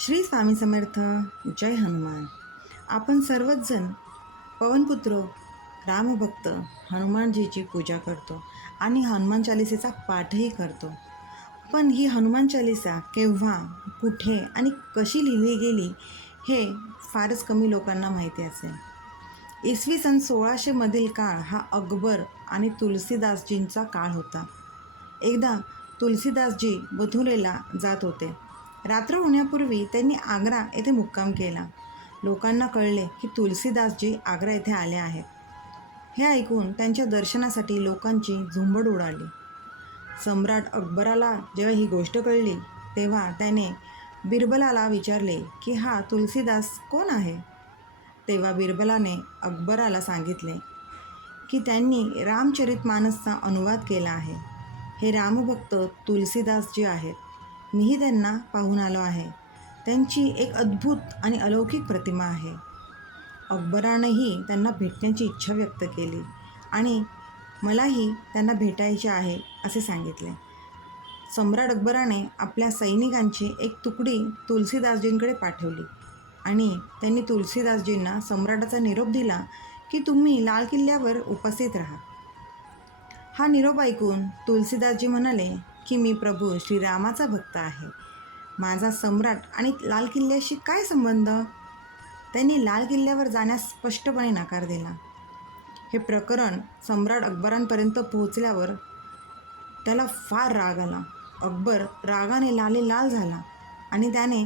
श्री स्वामी समर्थ जय हनुमान. आपण सर्वचजण पवनपुत्र रामभक्त हनुमानजीची पूजा करतो आणि हनुमान चालिसेचा पाठही करतो. पण ही हनुमान चालिसा केव्हा कुठे आणि कशी लिहिली गेली हे फारच कमी लोकांना माहिती असेल. इसवी सन सोळाशेमधील काळ हा अकबर आणि तुलसीदासजींचा काळ होता. एकदा तुलसीदासजी बथुरेला जात होते. रात्र होण्यापूर्वी त्यांनी आग्रा येथे मुक्काम केला. लोकांना कळले की तुलसीदासजी आग्रा येथे आले आहेत. हे ऐकून त्यांच्या दर्शनासाठी लोकांची झुंबड उडाली. सम्राट अकबराला जेव्हा ही गोष्ट कळली तेव्हा त्याने बिरबलाला विचारले की हा तुलसीदास कोण आहे? तेव्हा बिरबलाने अकबराला सांगितले की त्यांनी रामचरित मानसचा अनुवाद केला आहे. हे रामभक्त तुलसीदासजी आहेत. मीही त्यांना पाहून आलो आहे. त्यांची एक अद्भुत आणि अलौकिक प्रतिमा आहे. अकबरानंही त्यांना भेटण्याची इच्छा व्यक्त केली आणि मलाही त्यांना भेटायचे आहे असे सांगितले. सम्राट अकबराने आपल्या सैनिकांची एक तुकडी तुलसीदासजींकडे पाठवली आणि त्यांनी तुलसीदासजींना सम्राटाचा निरोप दिला की तुम्ही लाल किल्ल्यावर उपस्थित राहा. हा निरोप ऐकून तुलसीदासजी म्हणाले की मी प्रभू श्रीरामाचा भक्त आहे. माझा सम्राट आणि लाल किल्ल्याशी काय संबंध? त्यांनी लाल किल्ल्यावर जाण्यास स्पष्टपणे नकार दिला. हे प्रकरण सम्राट अकबरांपर्यंत पोहोचल्यावर त्याला फार राग आला. अकबर रागाने लाले लाल झाला आणि त्याने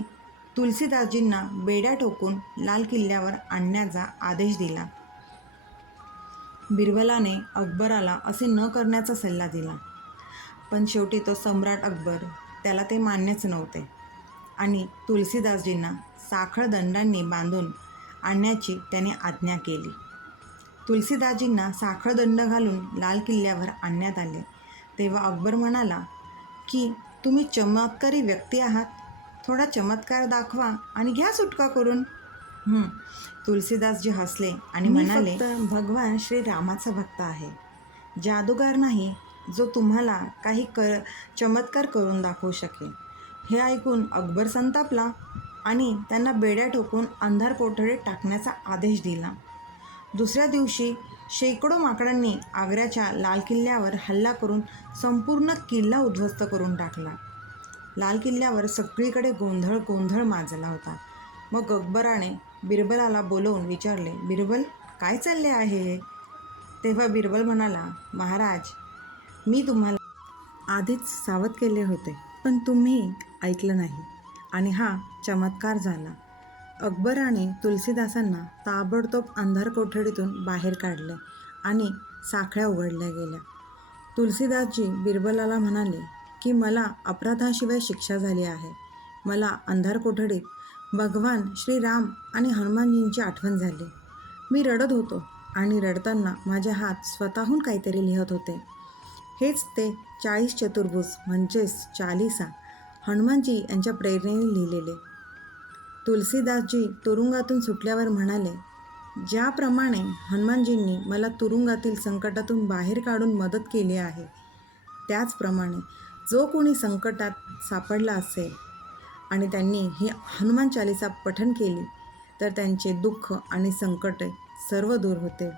तुलसीदासजींना बेड्या ठोकून लाल किल्ल्यावर आणण्याचा आदेश दिला. बिरबलाने अकबराला असे न करण्याचा सल्ला दिला. पण शेवटी तो सम्राट अकबर त्याला ते मान्यच नव्हते. आणि तुलसीदासजींना साखळ दंडांनी बांधून आणण्याची त्याने आज्ञा केली. तुलसीदासजींना साखळ दंड घालून लाल किल्ल्यावर आणण्यात आले. तेव्हा अकबर म्हणाला की तुम्ही चमत्कारी व्यक्ती आहात. थोडा चमत्कार दाखवा आणि घ्या सुटका करून. तुलसीदासजी हसले आणि म्हणाले भगवान श्री रामाचा भक्त आहे. जादूगार नाही जो तुम्हाला काही कर चमत्कार करून दाखवू शकेल. हे ऐकून अकबर संतापला आणि त्यांना बेड्या ठोकून अंधार कोठडीत टाकण्याचा आदेश दिला. दुसऱ्या दिवशी शेकडो माकडांनी आग्र्याच्या लाल किल्ल्यावर हल्ला करून संपूर्ण किल्ला उद्ध्वस्त करून टाकला. लाल किल्ल्यावर सगळीकडे गोंधळ गोंधळ माजला होता. मग अकबराने बिरबलाला बोलवून विचारले बिरबल काय चालले आहे तेव्हा बिरबल म्हणाला महाराज मी तुम्हाला आधीच सावध केले होते पण तुम्ही ऐकलं नाही. आणि हा चमत्कार झाला. अकबराने तुलसीदासांना ताबडतोब अंधार कोठडीतून बाहेर काढले आणि साखळ्या उघडल्या गेल्या. तुलसीदासजी बिरबलाला म्हणाले की मला अपराधाशिवाय शिक्षा झाली आहे. मला अंधार कोठडीत भगवान श्रीराम आणि हनुमानजींची आठवण झाली. मी रडत होतो आणि रडताना माझे हात स्वतःहून काहीतरी लिहत होते. हेच ते चाळीस चतुर्भुज म्हणजेच चालिसा हनुमानजी यांच्या प्रेरणेने लिहिलेले. तुलसीदासजी तुरुंगातून सुटल्यावर म्हणाले ज्याप्रमाणे हनुमानजींनी मला तुरुंगातील संकटातून बाहेर काढून मदत केली आहे त्याचप्रमाणे जो कोणी संकटात सापडला असेल आणि त्यांनी ही हनुमान चालिसा पठण केली तर त्यांचे दुःख आणि संकटे सर्व दूर होते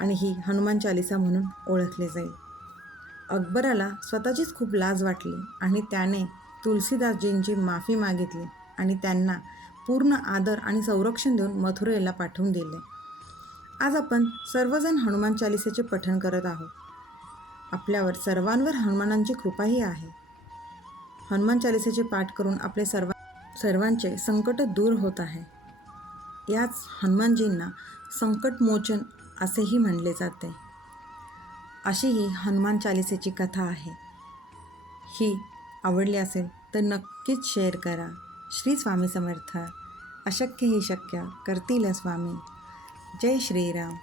आणि ही हनुमान चालिसा म्हणून ओळखले जाईल. अकबराला स्वतःचीच खूप लाज वाटली आणि त्याने तुलसीदासजींची माफी मागितली आणि त्यांना पूर्ण आदर आणि संरक्षण देऊन मथुरेला पाठवून दिले. आज आपण सर्वजण हनुमान चालिसेचे पठण करत आहोत. आपल्यावर सर्वांवर हनुमानांची कृपाही आहे. हनुमान चालिसेचे पाठ करून आपले सर्व सर्वांचे संकट दूर होत आहे. याच हनुमानजींना संकटमोचन असेही म्हणले जाते. अशी ही हनुमान चालिसेची कथा आहे. ही आवडली असेल तर नक्कीच शेअर करा. श्री स्वामी समर्थ. अशक्य ही शक्य. करतील स्वामी. जय श्रीराम.